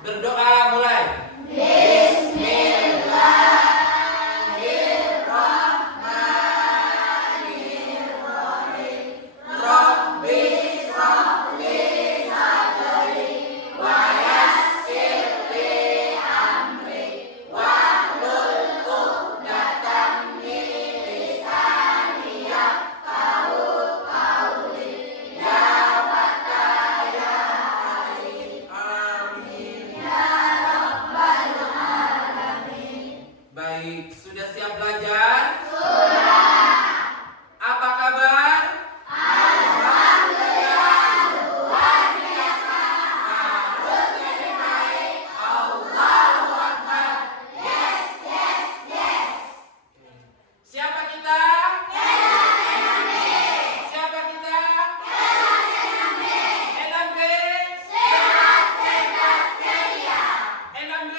Berdoa mulai. Baik, sudah siap belajar? Sudah. Apa kabar? Alhamdulillah, luar biasa. Harus lebih baik. Allahu Akbar. Yes, yes, yes. Siapa kita? Siapa kita? NMB. Sehat, cerdas, ceria. NMB.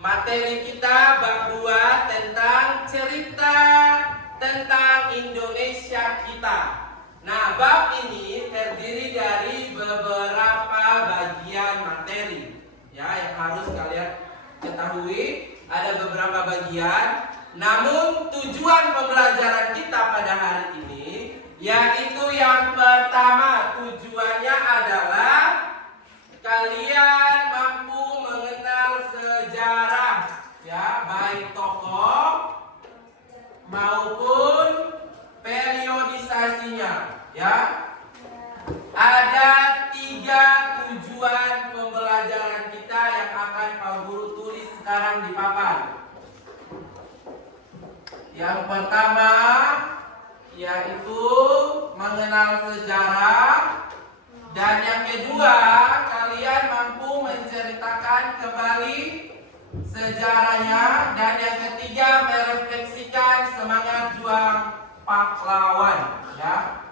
Materi kita bab 2 tentang cerita tentang Indonesia kita. Nah, bab ini terdiri dari beberapa bagian materi ya yang harus kalian ketahui. Ada beberapa bagian, namun tujuan pembelajaran kita pada hari ini yaitu yang pertama, tujuannya adalah kalian mampu mengenal sejarah ya, baik tokoh maupun periodisasinya ya. Ada 3 tujuan pembelajaran kita yang akan Pak Guru tulis sekarang di papan. Yang pertama yaitu mengenal sejarah. Dan yang kedua, kalian mampu menceritakan kembali sejarahnya. Dan yang ketiga, merefleksikan semangat juang pahlawan ya.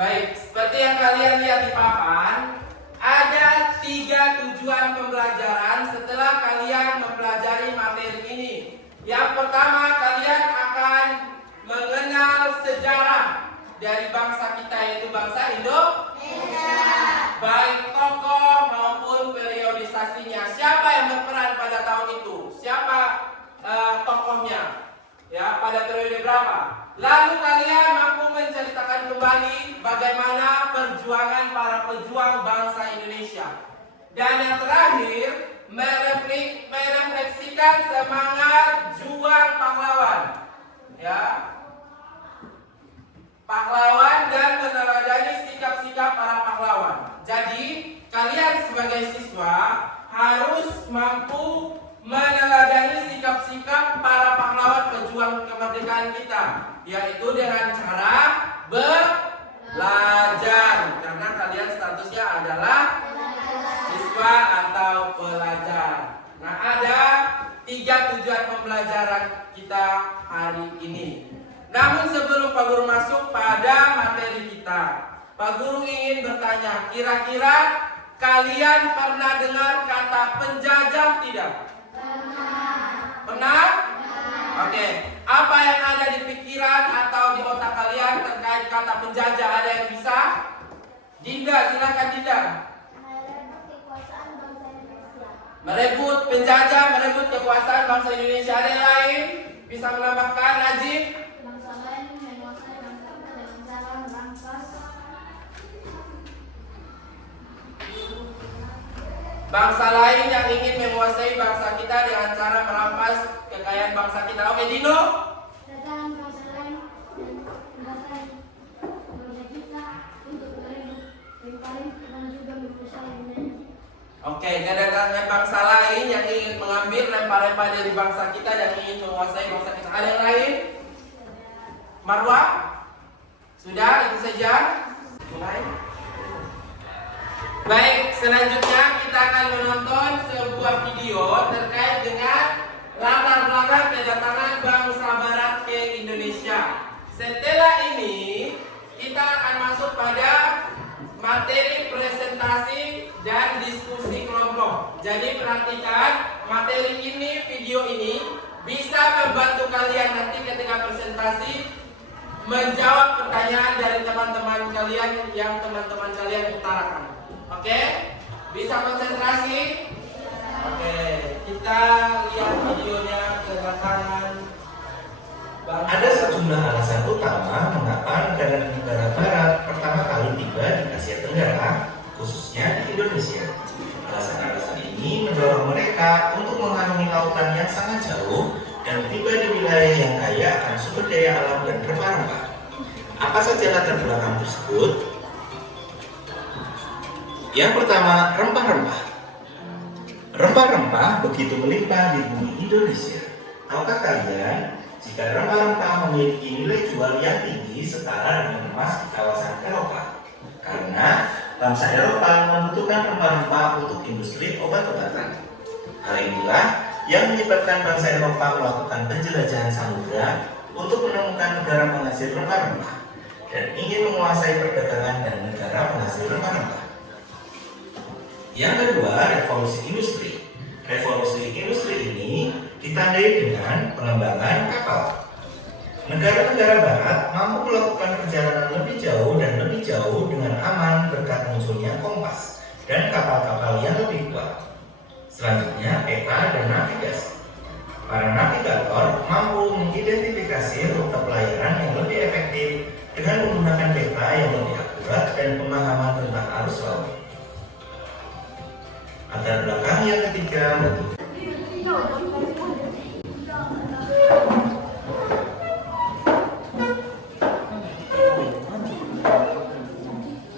Baik, seperti yang kalian lihat di papan, ada 3 tujuan pembelajaran setelah kalian mempelajari materi ini. Yang pertama, kalian akan mengenal sejarah dari bangsa kita, yaitu bangsa Indonesia. Baik tokoh maupun periodisasinya. Siapa yang berperan pada tahun itu? Siapa tokohnya? Ya, pada periode berapa? Lalu kalian mampu menceritakan kembali bagaimana perjuangan para pejuang bangsa Indonesia. Dan yang terakhir, merefleksikan semangat juang pahlawan. Ya. Pahlawan dan meneladani sikap-sikap para pahlawan. Jadi, kalian sebagai siswa harus mampu meneladani sikap-sikap para pahlawan pejuang kemerdekaan artinya adalah siswa atau pelajar. Nah, ada 3 tujuan pembelajaran kita hari ini. Namun sebelum Pak Guru masuk pada materi kita, Pak Guru ingin bertanya, kira-kira kalian pernah dengar kata penjajah tidak? Pernah? Oke. Apa yang ada di pikiran atau di otak kalian terkait kata penjajah? Ada yang bisa? Dinda, silakan Dinda. Merebut penjajah, merebut kekuasaan bangsa Indonesia. Ada yang lain? Bisa menambahkan, Najib? Bangsa lain menguasai bangsa kita dengan cara merampas. Bangsa lain yang ingin menguasai bangsa kita dengan cara merampas kekayaan bangsa kita. Oke, Dino? Datang bangsa lain dan mendatangi bangsa kita untuk merebut, mempaling dan juga merusak wilayah. Oke, kedatangan bangsa lain yang ingin mengambil rempah-rempah dari bangsa kita dan ingin menguasai bangsa kita. Ada yang lain? Marwah? Sudah, itu saja. Mulai. Baik, selanjutnya kita akan menonton sebuah video terkait dengan latar belakang kedatangan bangsa Barat ke Indonesia. Setelah ini, kita akan masuk pada materi presentasi dan diskusi kelompok. Jadi perhatikan, materi ini, video ini bisa membantu kalian nanti ketika presentasi menjawab pertanyaan dari teman-teman kalian yang teman-teman kalian utarakan. Oke? Bisa konsentrasi? Oke, kita lihat videonya kedatangan bangsa. Ada sejumlah alasan utama mengapa negara-negara Barat pertama kali tiba di Asia Tenggara, khususnya di Indonesia. Alasan-alasan ini mendorong mereka untuk mengarungi lautan yang sangat jauh dan tiba di wilayah yang kaya akan sumber daya alam dan rempah-rempah. Apa saja latar belakang tersebut? Yang pertama, rempah-rempah. Rempah-rempah begitu melimpah di bumi Indonesia. Tahukah kalian, jika rempah-rempah memiliki nilai jual yang tinggi setara dengan emas di kawasan Eropa? Karena bangsa Eropa membutuhkan rempah-rempah untuk industri obat-obatan. Hal inilah yang menyebabkan bangsa Eropa melakukan penjelajahan samudera untuk menemukan negara penghasil rempah-rempah dan ingin menguasai perdagangan dan negara penghasil rempah-rempah. Yang kedua, revolusi industri. Revolusi industri ini ditandai dengan pengembangan kapal. Negara-negara Barat mampu melakukan perjalanan lebih jauh dan lebih jauh dengan aman berkat munculnya kompas dan kapal-kapal yang lebih kuat. Selanjutnya, peta dan navigasi. Para navigator mampu mengidentifikasi rute pelayaran yang lebih efektif dengan menggunakan peta yang lebih akurat dan pemahaman tentang arus laut. Latar belakang yang ketiga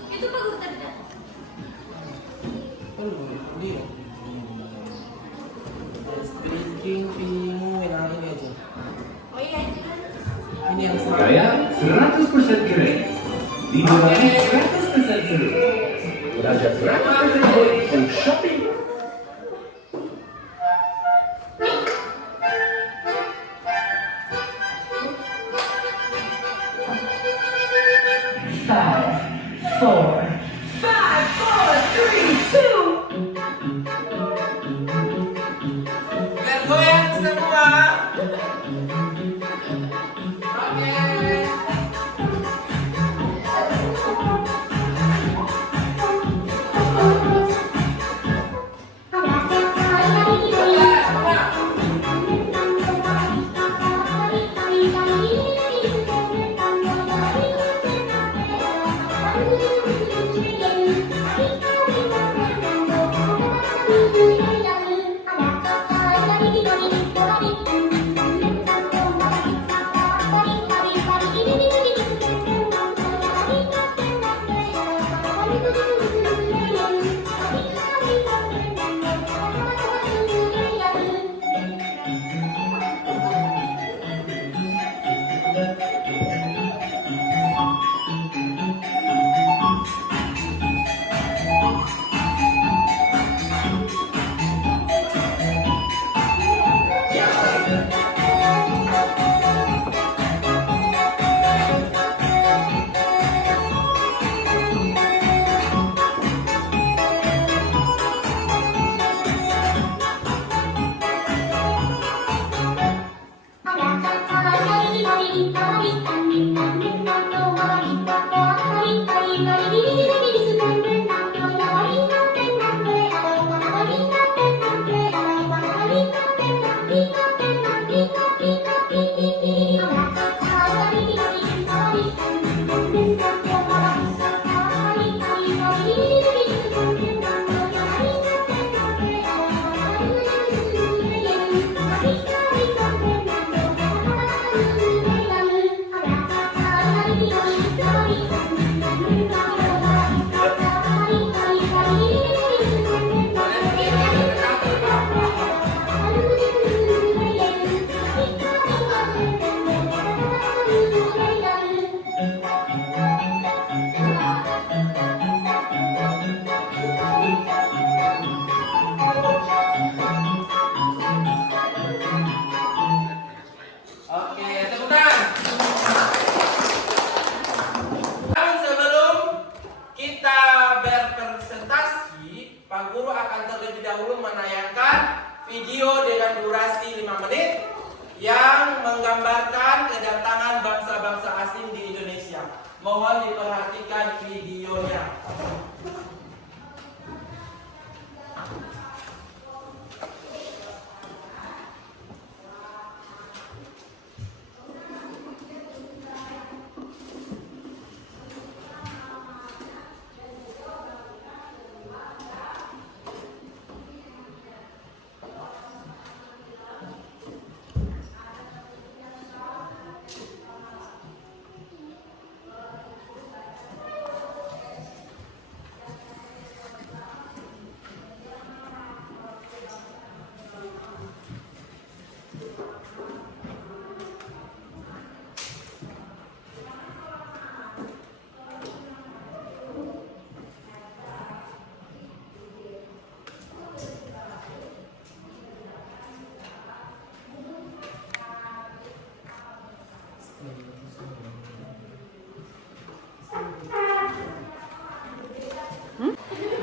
Itu Pak Guru tadi. Bingung yang ini aja. Oh iya itu kan. Ini yang Gaya 100% keren. Liburan 100% seru. Belanja 100% poin untuk shopping. Bergoyang semua. Oke. dahulu menayangkan video dengan durasi 5 menit yang menggambarkan kedatangan bangsa-bangsa asing di Indonesia. Mohon diperhatikan videonya.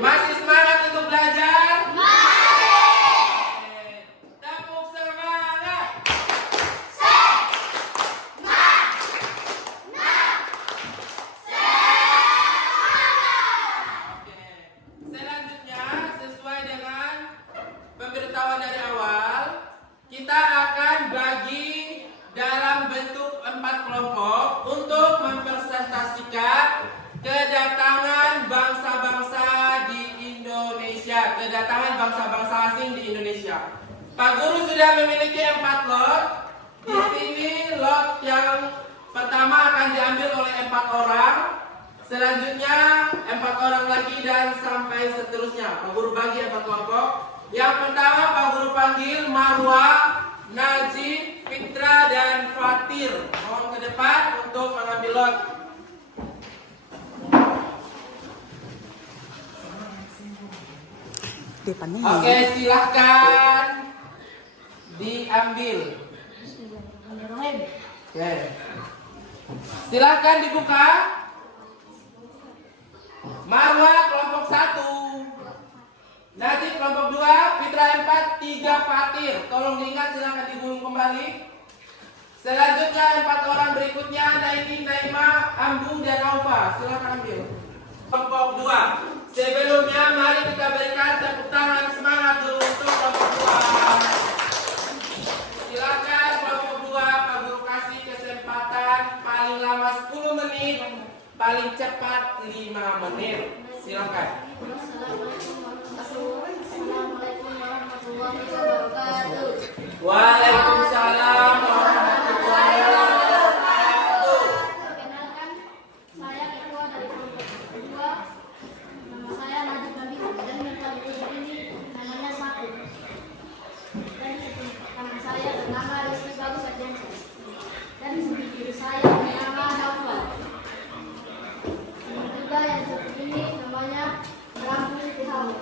Masih semangat untuk belajar? Masih! Tepuk semangat! Oke. Selanjutnya, sesuai dengan pemberitahuan dari awal, kita akan bagi dalam bentuk 4 kelompok untuk mempresentasikan kedatangan bangsa-bangsa di Indonesia, kedatangan bangsa-bangsa asing di Indonesia. Pak Guru sudah memiliki 4 lot. Di sini lot yang pertama akan diambil oleh 4 orang. Selanjutnya 4 orang lagi dan sampai seterusnya. Pak Guru bagi 4 kelompok. Yang pertama Pak Guru panggil Marwa, Najib, Fitra, dan Fatir. Mohon ke depan untuk mengambil lot. Oke, silahkan diambil. Oke. Silahkan dibuka. Marwa kelompok 1, Najib kelompok 2, Fitra 4, 3 Fatir. Tolong diingat, silahkan digulung kembali. Selanjutnya 4 orang berikutnya, Naini, Naima, Ambung, dan Aufa. Silahkan ambil. Kelompok 2. Sebelumnya mari kita berikan tepuk tangan semangat dulu untuk kelompok 2. Silakan kelompok 2, Pak Guru kasih kesempatan paling lama 10 menit, paling cepat 5 menit. Silakan. Assalamualaikum warahmatullahi wabarakatuh. Waalaikumsalam warahmatullahi wabarakatuh. Perkenalkan, saya ketua dari kelompok 2. Nama saya Najib Nabila dan yang paling ujung ini namanya Saku. Dan teman saya bernama Rizky Bagus Ardiansyah. Dan sebelah kiri saya bernama Naufal. Dan juga yang satu ini namanya Ramli Siti Hawa.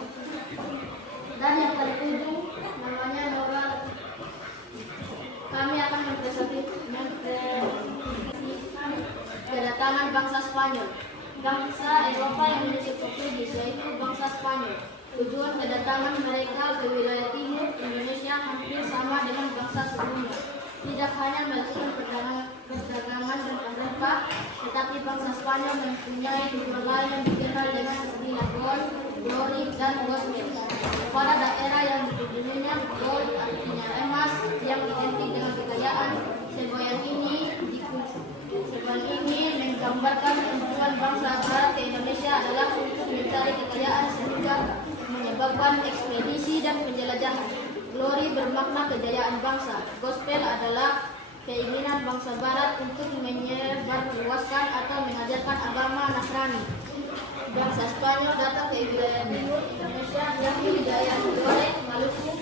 Dan yang paling ujung namanya Nora. Kami akan mempresentasikan kedatangan bangsa Spanyol. Bangsa Eropa yang memiliki Portugis, yaitu bangsa Spanyol. Tujuan kedatangan mereka ke wilayah timur Indonesia hampir sama dengan bangsa sebelumnya. Tidak hanya melakukan perdagangan dan rempah, tetapi bangsa Spanyol mempunyai tujuan lain yang dikenal dengan istilah gold, glory, dan gospel. Pada daerah yang dikunjunginya, gold artinya emas yang identik dengan kekayaan. Semboyan ini menggambarkan tujuan bangsa Barat ke Indonesia adalah untuk mencari kekayaan sehingga menyebabkan ekspedisi dan penjelajahan. Glory bermakna kejayaan bangsa. Gospel adalah keinginan bangsa Barat untuk menyebarluaskan atau mengajarkan agama Nasrani. Bangsa Spanyol datang ke wilayah timur Indonesia yakni wilayah Tidore, Maluku.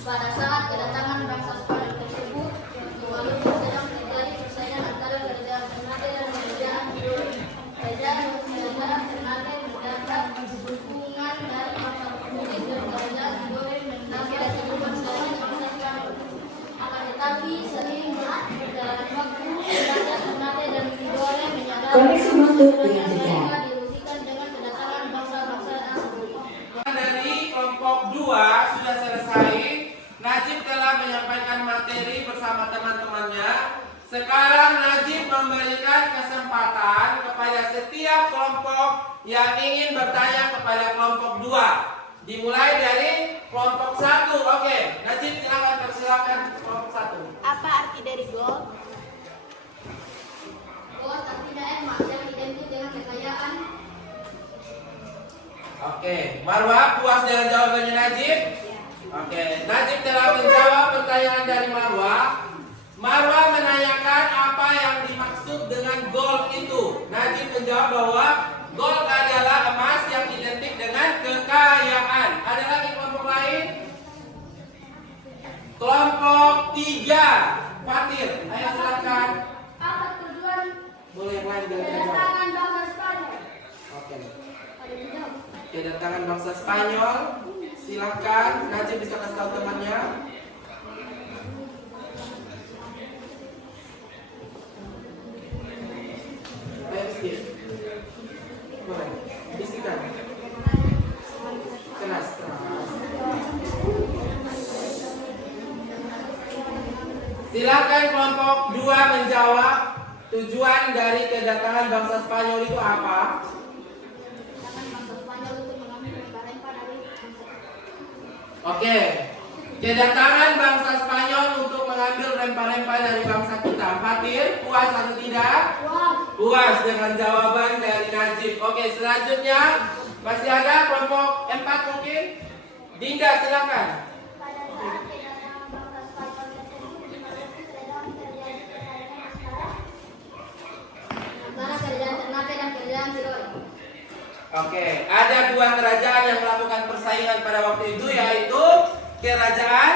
Pada saat kedatangan bangsa Spanyol tersebut, di Maluku sedang terjadi persaingan antara kerajaan Ternate dan kerajaan Tidore. Kerajaan Ternate mendapat dukungan dari bangsa Portugis dan kerajaan Tidore mendapat dukungan dari bangsa Spanyol. Akan tetapi seiring berjalannya waktu, kerajaan Ternate dan Tidore menyadari Koneksi Bluetooth dengan sedia. mereka dirugikan dengan kedatangan bangsa-bangsa asing. Dari kelompok mengerjakan materi bersama teman-temannya. Sekarang Najib memberikan kesempatan kepada setiap kelompok yang ingin bertanya kepada kelompok 2. Dimulai dari kelompok 1. Oke, Najib silakan persilakan kelompok 1. Apa arti dari gold? Gold artinya emas yang identik dengan kekayaan. Oke, Marwah puas dengan jawabannya Najib? Oke, Najib telah menjawab pertanyaan dari Marwah. Marwah menanyakan apa yang dimaksud dengan gold itu. Najib menjawab bahwa gold adalah emas yang identik dengan kekayaan. Ada lagi kelompok lain? Kelompok 3. Fatir, ayo silakan. Apa tujuan Boleh yang lain jangan jawab. kedatangan bangsa Spanyol? Oke. Ada yang jawab. Kedatangan bangsa Spanyol. Silakan, Najib bisa kasih tahu temannya. Ayo sedikit. Boleh. Bisikan. Keras. Silakan kelompok 2 menjawab tujuan dari kedatangan bangsa Spanyol itu apa? Kedatangan bangsa Spanyol itu mengambil rempah-rempah dari bangsa. Oke. Kedatangan bangsa Spanyol untuk mengambil rempah-rempah dari bangsa kita. Fatir, puas atau tidak? Wah, Puas dengan jawaban dari Najib. Oke, selanjutnya masih ada kelompok 4 mungkin. Dinda, silakan. pada saat kedatangan bangsa Spanyol tersebut dimengerti terdapat kerajaan antara kerajaan Ternate dan kerajaan Tirol. Oke, ada 2 kerajaan yang melakukan persaingan pada waktu itu, yaitu kerajaan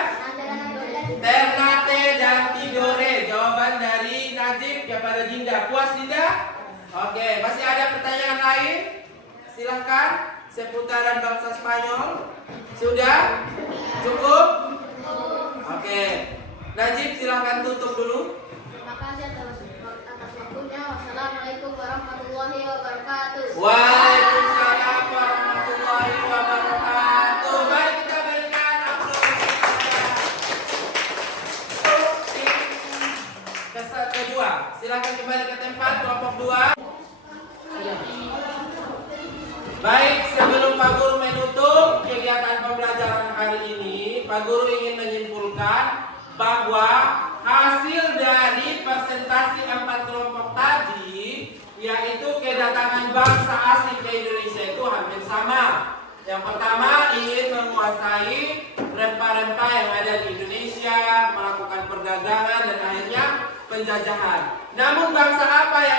Ternate dan Tidore. Jawaban dari Najib kepada Dinda. Puas Dinda? Oke, masih ada pertanyaan lain? Silahkan seputaran bangsa Spanyol. Sudah? Cukup? Oke. Najib silahkan tutup dulu. Terima kasih atas waktunya. Wassalamualaikum warahmatullahi wabarakatuh. Waalaikumsalam warahmatullahi wabarakatuh. Mari kita berikan aplaus kepada tim kedua. Silakan kembali ke tempat kelompok 2. Baik, sebelum Pak Guru menutup kegiatan pembelajaran hari ini, Pak Guru ingin menyimpulkan bahwa hasil dari presentasi 4 kelompok tadi, yaitu kedatangan bangsa asing ke Indonesia itu hampir sama. Yang pertama ingin menguasai rempah-rempah yang ada di Indonesia, melakukan perdagangan dan akhirnya penjajahan. Namun bangsa apa yang